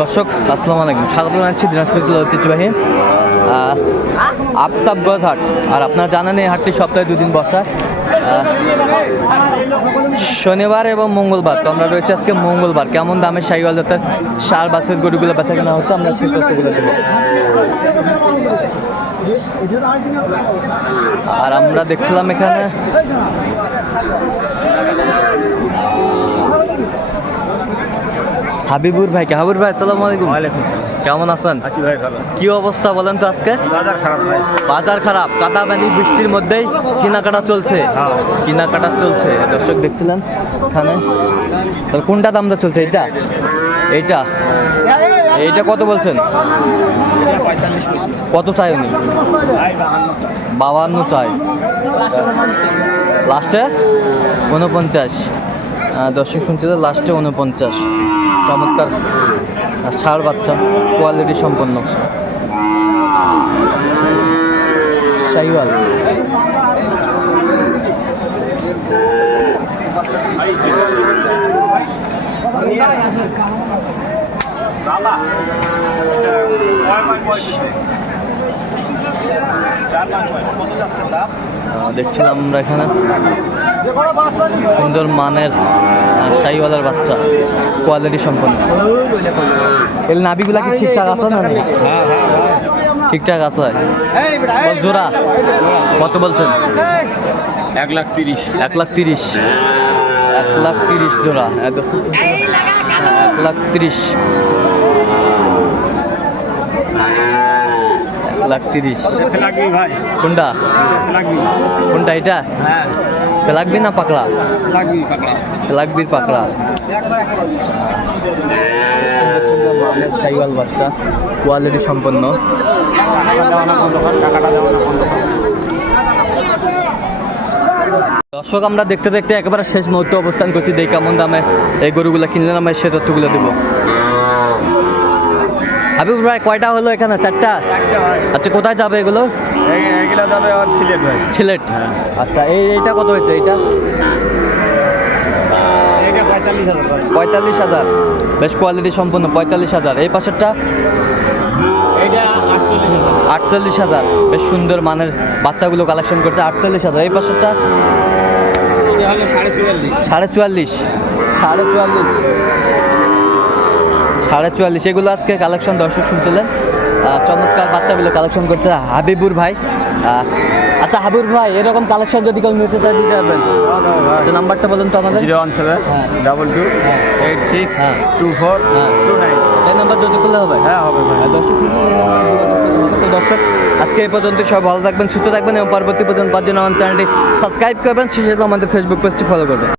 দর্শক, আসসালামু আলাইকুম। স্বাগত জানাচ্ছি দিনাজপুর জেলার ঐতিহ্যবাহী আফতাবগঞ্জ হাট। আর আপনারা জানেন এই হাটটি সপ্তাহে দুদিন বসা। শনিবার এবং মঙ্গলবার। তো আমরা রয়েছে আজকে মঙ্গলবার। কেমন দামে সাইওয়াল জাতের সার বাসের গরুগুলো বেচা কেনা হচ্ছে? আমরা সেই তথ্যগুলো দেবো। আর আমরা দেখছিলাম এখানে হাবিবুর ভাই হাবিবুর ভাই আসসালামু আলাইকুম। কেমন আছেন? আছি ভাই ভালো। কি অবস্থা বলেন তো আজকে? বাজার খারাপ ভাই। বাজার খারাপ। কাদা পানি বৃষ্টির মধ্যেই কেনাকাটা চলছে। হ্যাঁ। কেনাকাটা চলছে। দর্শক দেখছিলেন এখানে তাহলে কোনটা দামটা চলছে? এটা এইটা? এইটা কত বলছেন? কত চাই উনি? বাবান্ন চাই। লাস্টে? উনপঞ্চাশ। দর্শক শুনছে যে লাস্টে উনপঞ্চাশ। চমৎকার। ষাড় বাচ্চা কোয়ালিটি সম্পন্ন। শাহিওয়াল। দেখছিলাম আমরা এখানে। সুন্দর মানের শাহিওয়ালার বাচ্চা কোয়ালিটি সম্পন্ন। এর নাবিগুলা কি ঠিকঠাক আছে না ঠিকঠাক আছে? জোড়া। কত বলছেন? এক লাখ তিরিশ। এক লাখ তিরিশ। এক লাখ তিরিশ জোড়া। এক এক লাখ তিরিশ। এক লাখ তিরিশ। কোনটা? কোনটা এটা? হ্যাঁ। লাগবি না পাকড়া? লাগবি পাকড়া। লাগবির পাকড়া। সাইওয়াল বাচ্চা কোয়ালিটি সম্পন্ন। দর্শক আমরা দেখতে দেখতে একেবারে শেষ মুহূর্তে অবস্থান করছি। দেখি কেমন দামে এই গরুগুলো কিনলেন আমরা সে তথ্যগুলো দেবো। হাবিব ভাই কয়টা হলো এখানে? চারটা। আচ্ছা কোথায় যাবে এগুলো? এইগুলা যাবে আর সিলেট ভাই। সিলেট আচ্ছা এই এইটা কত হয়েছে এইটা? পঁয়তাল্লিশ হাজার বেশ কোয়ালিটি সম্পন্ন পঁয়তাল্লিশ হাজার। এই পাশেরটা? আটচল্লিশ হাজার। বেশ সুন্দর মানের বাচ্চাগুলো কালেকশন করছে আটচল্লিশ হাজার। এই পাশেরটা? সাড়ে চুয়াল্লিশ। সাড়ে চুয়াল্লিশ। সাড়ে চুয়াল্লিশ। এগুলো আজকে কালেকশন দর্শক শুনছিলেন? চমৎকার বাচ্চাগুলো কালেকশন করছে হাবিবুর ভাই। আচ্ছা হাবিবুর ভাই এরকম কালেকশন যদি কেউ নিতে চায় দিতে পারবেন। আচ্ছা নাম্বারটা বলুন তো আমাদের। জিরো ওয়ান সেভেন হ্যাঁ। ডাবল টু এইট সিক্স হ্যাঁ। টু ফোর হ্যাঁ। টু নাইন চার নাম্বার যদি করলে হবে? হ্যাঁ হবে দর্শক। তো দর্শক আজকে এই পর্যন্ত সব ভালো থাকবেন সুস্থ থাকবেন এবং পরবর্তী পর্যন্ত পাঁচজন আমার চ্যানেলটি সাবস্ক্রাইব করবেন সাথে আমাদের ফেসবুক পেজটি ফলো করবেন।